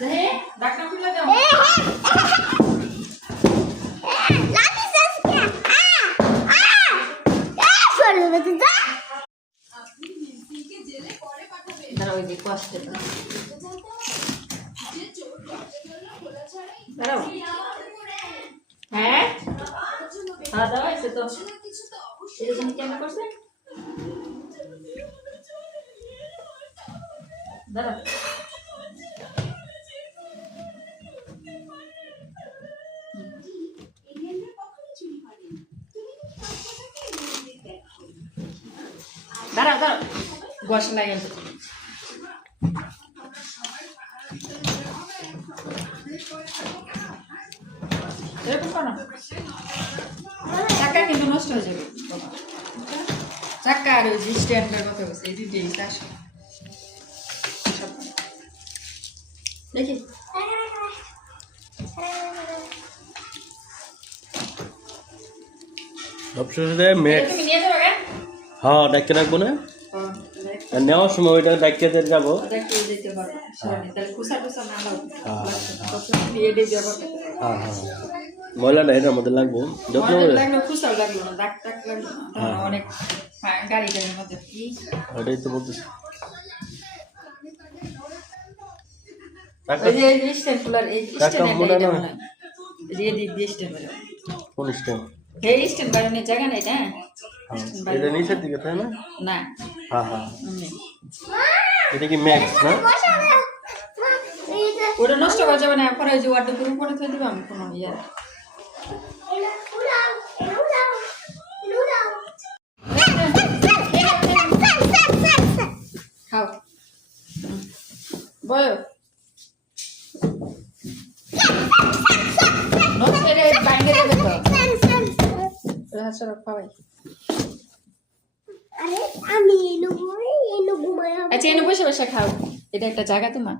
doctor খুলে দাও ওই যে কষ্টে দাঁড়াও হ্যাঁ খাওয়া দাওয়া হয়েছে তো এরকম কেন করছে দাঁড়াও দাঁড়াও দাঁড়াও বস লাগে এরকম করো চাকা কিন্তু নষ্ট হয়ে যাবে চাকা আর ওই যে স্ট্যান্ডের কথা বলছে এই দুইটাই চাষ দেখি তুমি নিয়ে যাবে হ্যাঁ ডাক্তার রাখবো না নেওয়ার সময় ওইটা ডাক্তারদের যাবো হ্যাঁ হ্যাঁ ময়লাটা এটার মধ্যে লাগবো যত্ন করে ওটাই তো বলতেছি কোন স্ট্যান্ড জায়গা নেই না এটা নিচের দিকে তাই না না হ্যাঁ হ্যাঁ এটা কি ম্যাক্স না ওটা নষ্ট করা যাবে না পরে ওই যে ওয়ার্ড করে পরে থই দিবা আমি কোনো ইয়ে খাও বলো নষ্ট করে বাইরে দেবে তো হাসর খাওয়াই আরে আমি এনো ঘুমাই আচ্ছা এনে বসে বসে খাও এটা একটা জায়গা তোমার